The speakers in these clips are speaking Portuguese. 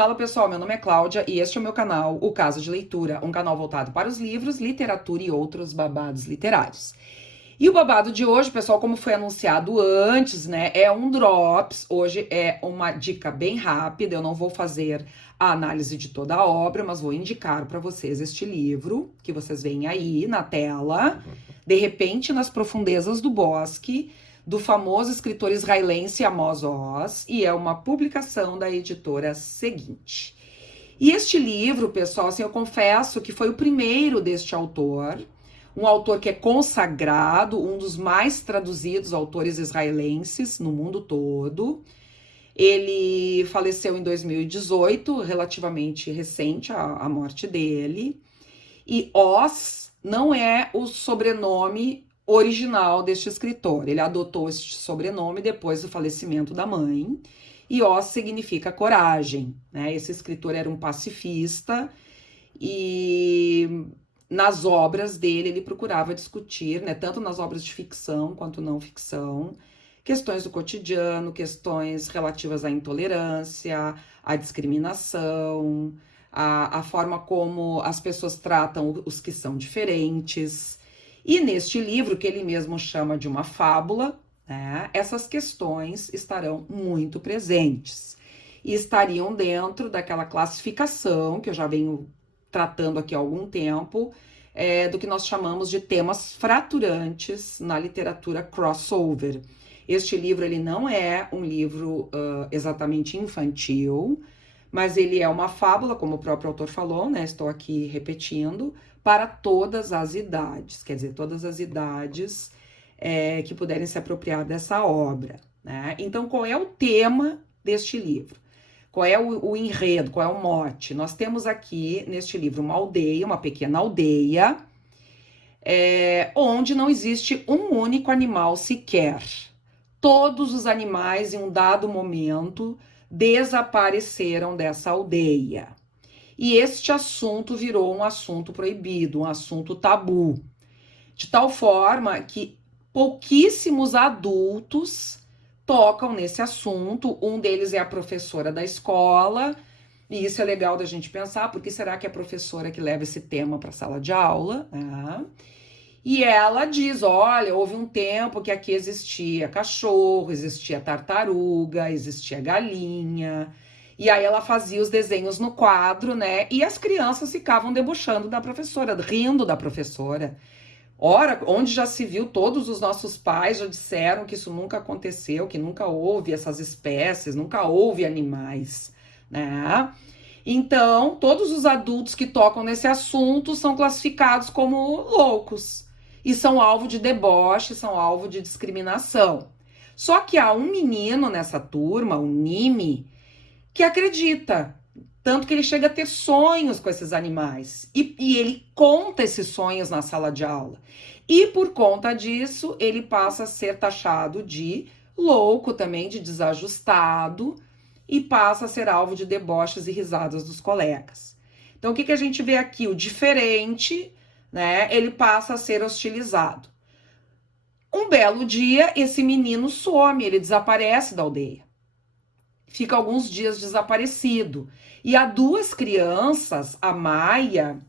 Fala pessoal, meu nome é Cláudia e este é o meu canal, o Casa de Leitura, um canal voltado para os livros, literatura e outros babados literários. E o babado de hoje, pessoal, como foi anunciado antes, né, é um Drops. Hoje é uma dica bem rápida, eu não vou fazer a análise de toda a obra, mas vou indicar para vocês este livro, que vocês veem aí na tela, De Repente nas Profundezas do Bosque, do famoso escritor israelense Amos Oz, e é uma publicação da editora Seguinte. E este livro, pessoal, assim, eu confesso que foi o primeiro deste autor, um autor que é consagrado, um dos mais traduzidos autores israelenses no mundo todo. Ele faleceu em 2018, relativamente recente a morte dele. E Oz não é o sobrenome original deste escritor. Ele adotou este sobrenome depois do falecimento da mãe. E Oz significa coragem, né? Esse escritor era um pacifista e nas obras dele ele procurava discutir, né, tanto nas obras de ficção quanto não ficção, questões do cotidiano, questões relativas à intolerância, à discriminação, a forma como as pessoas tratam os que são diferentes. E neste livro, que ele mesmo chama de uma fábula, né, essas questões estarão muito presentes. E estariam dentro daquela classificação que eu já venho tratando aqui há algum tempo, do que nós chamamos de temas fraturantes na literatura crossover. Este livro ele não é um livro exatamente infantil, mas ele é uma fábula, como o próprio autor falou, né? Estou aqui repetindo, para todas as idades, quer dizer, todas as idades que puderem se apropriar dessa obra, né? Então, qual é o tema deste livro? Qual é o enredo, qual é o mote? Nós temos aqui, neste livro, uma aldeia, uma pequena aldeia, onde não existe um único animal sequer. Todos os animais, em um dado momento, desapareceram dessa aldeia. E este assunto virou um assunto proibido, um assunto tabu. De tal forma que pouquíssimos adultos tocam nesse assunto. Um deles é a professora da escola, e isso é legal da gente pensar, porque será que é a professora que leva esse tema para a sala de aula? E ela diz, olha, houve um tempo que aqui existia cachorro, existia tartaruga, existia galinha, e aí ela fazia os desenhos no quadro, né, e as crianças ficavam debochando da professora, rindo da professora. Ora, onde já se viu, todos os nossos pais já disseram que isso nunca aconteceu, que nunca houve essas espécies, nunca houve animais, né? Então, todos os adultos que tocam nesse assunto são classificados como loucos e são alvo de deboche, são alvo de discriminação. Só que há um menino nessa turma, o Nimi, que acredita. Tanto que ele chega a ter sonhos com esses animais. E ele conta esses sonhos na sala de aula. E por conta disso, ele passa a ser taxado de louco também, de desajustado, e passa a ser alvo de deboches e risadas dos colegas. Então, o que a gente vê aqui? O diferente, né? Ele passa a ser hostilizado. Um belo dia, esse menino some, ele desaparece da aldeia. Fica alguns dias desaparecido. E há duas crianças, a Maia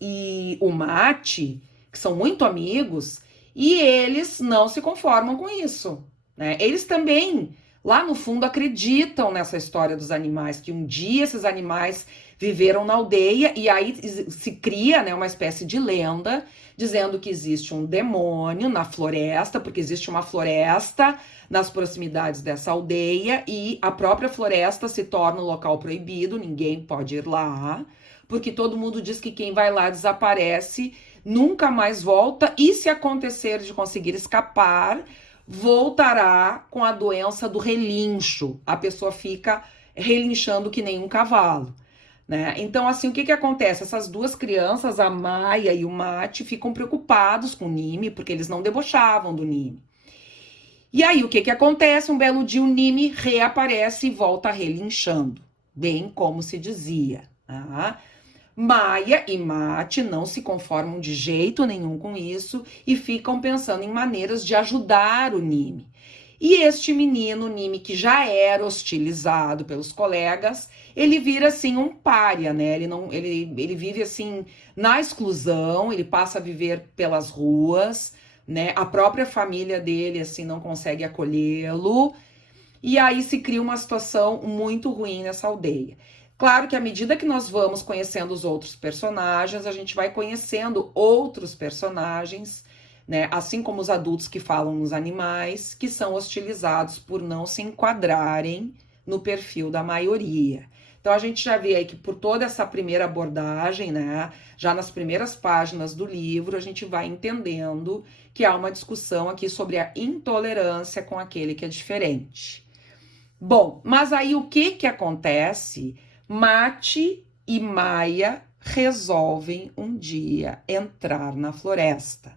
e o Mate, que são muito amigos, e eles não se conformam com isso, né? Eles também, lá no fundo, acreditam nessa história dos animais, que um dia esses animais viveram na aldeia, e aí se cria, né, uma espécie de lenda, dizendo que existe um demônio na floresta, porque existe uma floresta nas proximidades dessa aldeia, e a própria floresta se torna um local proibido, ninguém pode ir lá, porque todo mundo diz que quem vai lá desaparece, nunca mais volta, e se acontecer de conseguir escapar, voltará com a doença do relincho. A pessoa fica relinchando que nem um cavalo, né? Então, assim, o que acontece? Essas duas crianças, a Maia e o Mate, ficam preocupados com o Nimi, porque eles não debochavam do Nimi. E aí, o que acontece? Um belo dia o Nimi reaparece e volta relinchando, bem como se dizia. Tá? Maia e Mate não se conformam de jeito nenhum com isso e ficam pensando em maneiras de ajudar o Nimi. E este menino, Nimi, que já era hostilizado pelos colegas, ele vira assim um pária, né? Ele vive assim na exclusão, ele passa a viver pelas ruas, né? A própria família dele assim não consegue acolhê-lo. E aí se cria uma situação muito ruim nessa aldeia. Claro que à medida que nós vamos conhecendo os outros personagens, a gente vai conhecendo outros personagens, né? Assim como os adultos que falam nos animais, que são hostilizados por não se enquadrarem no perfil da maioria. Então a gente já vê aí que por toda essa primeira abordagem, né? Já nas primeiras páginas do livro, a gente vai entendendo que há uma discussão aqui sobre a intolerância com aquele que é diferente. Bom, mas aí o que acontece? Mate e Maia resolvem um dia entrar na floresta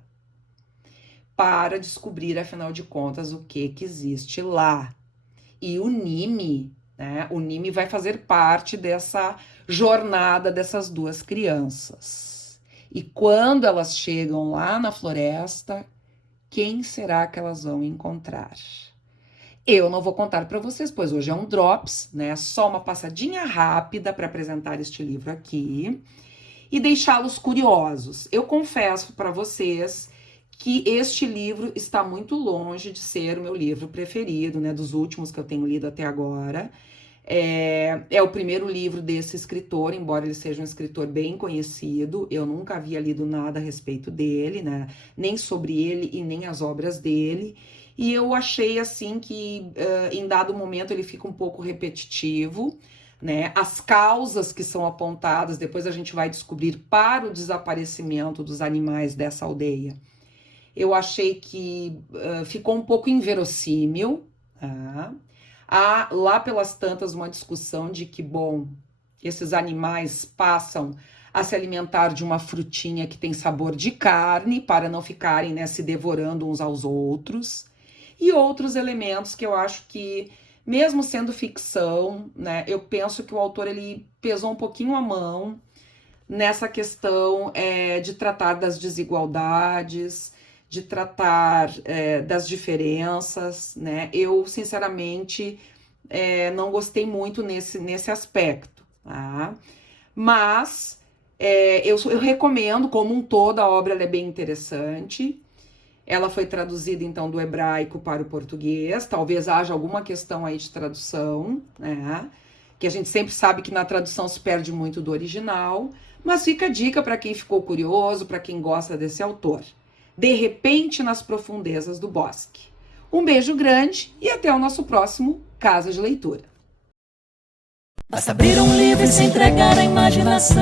para descobrir, afinal de contas, o que existe lá. E o Nimi, né? O Nimi vai fazer parte dessa jornada dessas duas crianças. E quando elas chegam lá na floresta, quem será que elas vão encontrar? Eu não vou contar para vocês, pois hoje é um Drops, né? Só uma passadinha rápida para apresentar este livro aqui e deixá-los curiosos. Eu confesso para vocês que este livro está muito longe de ser o meu livro preferido, né? Dos últimos que eu tenho lido até agora. É o primeiro livro desse escritor, embora ele seja um escritor bem conhecido. Eu nunca havia lido nada a respeito dele, né? Nem sobre ele e nem as obras dele. E eu achei assim que em dado momento ele fica um pouco repetitivo, né? As causas que são apontadas, depois a gente vai descobrir para o desaparecimento dos animais dessa aldeia. Eu achei que ficou um pouco inverossímil. Tá? Há lá pelas tantas uma discussão de que, bom, esses animais passam a se alimentar de uma frutinha que tem sabor de carne para não ficarem, né, se devorando uns aos outros. E outros elementos que eu acho que, mesmo sendo ficção, né, eu penso que o autor ele pesou um pouquinho a mão nessa questão de tratar das desigualdades, de tratar das diferenças, né? Eu, sinceramente, não gostei muito nesse aspecto, tá? Mas eu recomendo, como um todo, a obra ela é bem interessante. Ela foi traduzida, então, do hebraico para o português. Talvez haja alguma questão aí de tradução, né? Que a gente sempre sabe que na tradução se perde muito do original. Mas fica a dica para quem ficou curioso, para quem gosta desse autor. De repente, nas profundezas do bosque. Um beijo grande e até o nosso próximo Casa de Leitura. Basta abrir um livro e se entregar à imaginação.